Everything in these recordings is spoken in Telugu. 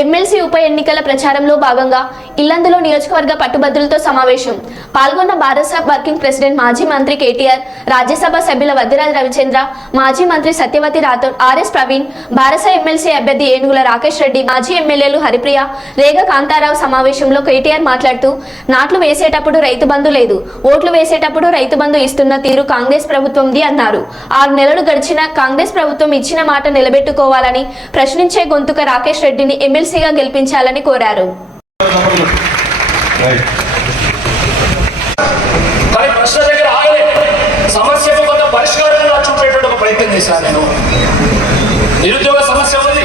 ఎమ్మెల్సీ ఉప ఎన్నికల ప్రచారంలో భాగంగా ఇల్లందులో నియోజకవర్గ పట్టుభద్రులతో సమావేశం పాల్గొన్న భారత వర్కింగ్ ప్రెసిడెంట్ మాజీ మంత్రి కేటీఆర్, రాజ్యసభ సభ్యుల వద్దిరాజ రవిచంద్ర, మాజీ మంత్రి సత్యవతి రాథోడ్, ఆర్ఎస్ ప్రవీణ్, భారత ఎమ్మెల్సీ అభ్యర్థి ఏనుగుల రాకేష్ రెడ్డి, మాజీ ఎమ్మెల్యేలు హరిప్రియ, రేగ కాంతారావు. సమావేశంలో కేటీఆర్ మాట్లాడుతూ, నాట్లు వేసేటప్పుడు రైతు బంధు లేదు, ఓట్లు వేసేటప్పుడు రైతు బంధు ఇస్తున్న తీరు కాంగ్రెస్ ప్రభుత్వంది అన్నారు. 6 నెలలు గడిచిన కాంగ్రెస్ ప్రభుత్వం ఇచ్చిన మాట నిలబెట్టుకోవాలని ప్రశ్నించే గొంతుక రాకేష్ రెడ్డిని ఎమ్మెల్సీగా గెలిపించాలని కోరారు. సమస్యకు కొంత పరిష్కారంగా చూపేటువంటి ఒక ప్రయత్నం చేశాను నేను. నిరుద్యోగ సమస్య ఉంది.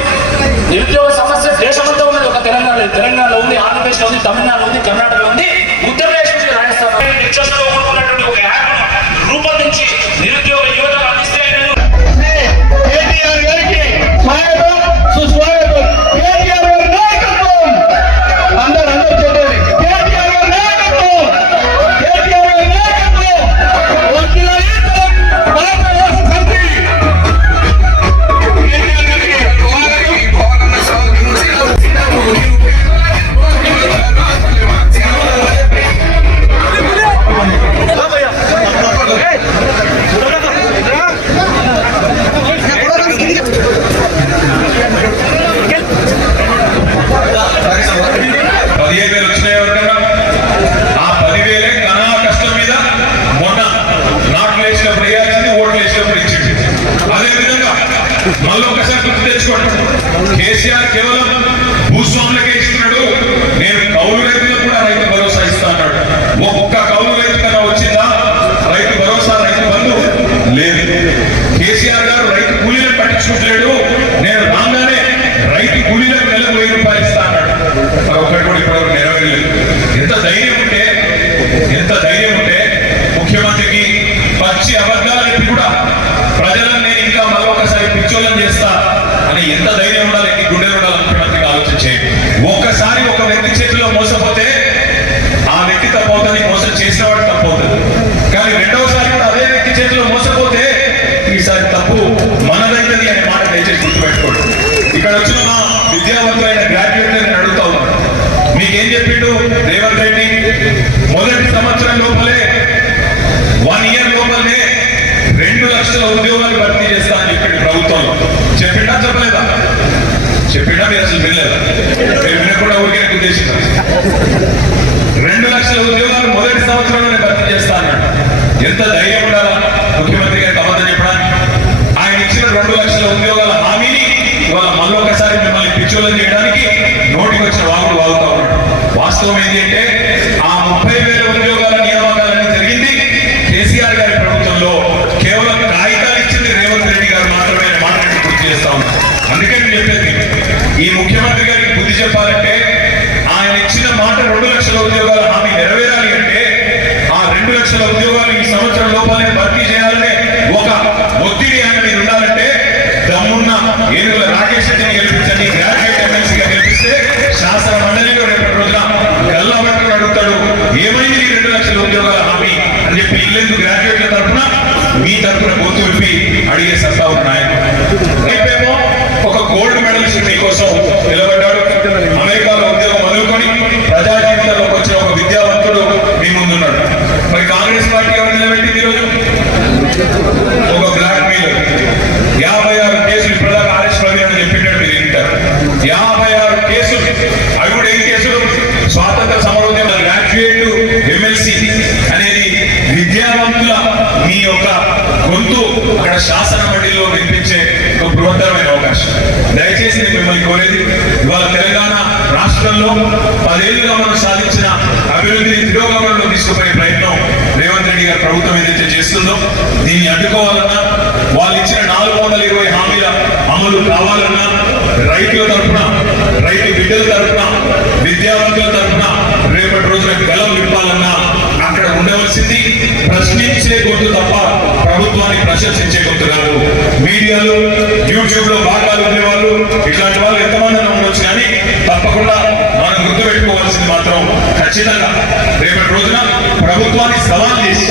నిరుద్యోగ సమస్య దేశమంతా ఉన్నది. ఒక తెలంగాణలో ఉంది, ఆంధ్రప్రదేశ్లో ఉంది, తమిళనాడులో ఉంది, కర్ణాటకలో ఉంది, ఉత్తరప్రదేశ్ నుంచి రాజస్థాన్ ఉన్నటువంటి ఒక యాప్ రూపొందించి నిరుద్యోగ యువతకు అందిస్తే కేసీఆర్ కేవలం భూస్వాములకే ఇస్తున్నాడు. నేను కౌలు రైతులకు కూడా రైతు భరోసా ఇస్తా అన్నాడు. ఒక్క కౌలు రైతు కన్నా వచ్చిందా రైతు భరోసా, రైతు బంధు? లేదు. కేసీఆర్ గారు రైతు కూలీలను పట్టించుకుంటలేడు. నేను రాగానే రైతు కూలీలకు నెలకు 1000 రూపాయలు ఇస్తా అన్నాడు. ఒక్కటి కూడా ఇప్పుడు నెరవేరలేదు. ఎంత ధైర్యం ఉంటే ముఖ్యమంత్రికి పచ్చి అబద్ధాలు చెప్పి కూడా ప్రజలను నేను ఇంకా మరొకసారి పిచ్చోళ్ళని చేస్తా అని ఎంత ధైర్యం ఉండాలి, ఎన్ని గుండెలు ఉండాలి ముఖ్యమంత్రికి ఆలోచించే. ఒక్కసారి ఒక వ్యక్తి చేతిలో మోసపోతే ఆ వ్యక్తి తప్పవుతుంది, మోసం చేసిన వాడు తప్పవుతుంది. కానీ రెండవసారి కూడా అదే వ్యక్తి చేతిలో మోసపోతే ఈసారి తప్పు మనదైతుంది అనే మాట దయచేసి గుర్తుపెట్టుకోండి. ఇక్కడ వచ్చిన మా విద్యావంతులైన గ్రాడ్యుయేట్ నేను అడుగుతా ఉన్నాను, మీకేం చెప్పిండు రేవంత్ రెడ్డి? మొదటి సంవత్సరం లోపలే 1 ఇయర్ లోపలనే 2 లక్షల ఉద్యోగాలు భర్తీ చేస్తా అని చెప్పిండు ప్రభుత్వంలో. చెప్పిండా చెప్పలేదా? చెప్పిండా? మీరు అసలు వినలేదా? మీరు కూడా ఊరికే ఉద్దేశించారు. 2 లక్షల ఉద్యోగాలు మొదటి సంవత్సరంలోనే భర్తీ చేస్తా అన్నాడు. ఎంత ధైర్యం ఉండాలా ముఖ్యమంత్రి గారికి అబద్ధం చెప్పడానికి? ఆయన ఇచ్చిన 2 లక్షల ఉద్యోగాల హామీని ఇవాళ మళ్ళొకసారి మిమ్మల్ని పిచ్చోళ్ళని చేయడానికి నోటికి వచ్చిన వాగులు వాగుతా ఉన్నాడు. వాస్తవం ఏంటి అంటే ఆ 30,000 ఉద్యోగాల నియామకాలన్నీ జరిగింది కేసీఆర్ గారి ప్రభుత్వంలో. కేవలం కాగితాలు ఇచ్చింది రేవంత్ రెడ్డి గారు మాత్రమే మాట్లాడి గుర్తు చేస్తా ఉన్నాం. అందుకే నేను చెప్పేది, ఈ ముఖ్యమంత్రి గారికి బుద్ధి చెప్పాలంటే ఆయన ఇచ్చిన మాట 2 లక్షల ఉద్యోగాల హామీ నెరవేరాలి అంటే ఆ 2 లక్షల ఉద్యోగాలు ఈ సంవత్సరం లోపలనే భర్తీ చేయాలనే ఒక ఒత్తిడి ఆయన మీద ఉండాలంటే దమ్మున్న ఏనుగుల రాకేష్ రెడ్డిని గెలిపించండి. గ్రాడ్యుయేట్ ఎమ్మెల్సీగా గెలిపిస్తే శాసన మండలిలో రేపటి రోజున గల్లాబట్టలు అడుగుతాడు, ఏమైంది ఈ 2 లక్షల ఉద్యోగాల హామీ అని చెప్పి ఇల్లెందు గ్రాడ్యుయేట్ల తరఫున మీ తరఫున గొంతు విప్పి అడిగే సత్తా ఉన్నాయి. రేపేమో ఒక గోల్డ్ మెడలిస్ట్ మీకోసం నిలబడ్డాడు. అమెరికాలో ఉద్యోగం వదులుకొని ప్రజా జీవితంలోకి వచ్చిన ఒక విద్యావంతుడు మీ ముందున్నాడు. మరి కాంగ్రెస్ పార్టీ ఎవరు నిలబెట్టింది ఈరోజు? ఒక బ్లాక్ మెయిల్. 56 కేసులు ఇప్పటిదాకా ఆర్ఎస్ ప్రవీణ్ అని చెప్పినట్టు మీరు వింటారు. 56 కేసులు. అవి కూడా ఏం కేసులు? స్వాతంత్ర సమరోద్యమ గ్రాడ్యుయేట్ ఎమ్మెల్సీ అనేది విద్యావంతుల మీ యొక్క గొంతు అక్కడ శాసన మండలిలో వినిపించే ఒక బృహత్తరమైన అవకాశం. దయచేసి నేను మిమ్మల్ని కోరేది, ఇవాళ తెలంగాణ రాష్ట్రంలో 10 ఏళ్లుగా మనం సాధించిన అభివృద్ధిని తిరోగమనంలో తీసుకుపోయే ప్రయత్నం రేవంత్ రెడ్డి గారి ప్రభుత్వం ఏదైతే చేస్తుందో దీన్ని అడ్డుకోవాలన్నా, వాళ్ళు ఇచ్చిన 420 హామీల అమలు కావాలన్నా, రైతుల తరఫున, రైతు బిడ్డల తరఫున, విద్యావంతుల తరఫున రేపటి రోజున గలం విప్పాలన్నా అక్కడ ఉండవలసింది ప్రశ్నించే గొంతు తప్ప ప్రభుత్వాన్ని ప్రశంసించే గొంతు కాదు. మీడియాలో యూట్యూబ్ లో భాగాలు ఉండేవాళ్ళు ఇట్లాంటి వాళ్ళు ఎంతమంది ఉండొచ్చు, కానీ తప్పకుండా మనం గుర్తుపెట్టుకోవాల్సింది మాత్రం ఖచ్చితంగా రేపటి రోజున ప్రభుత్వాన్ని సవాల్ చేసి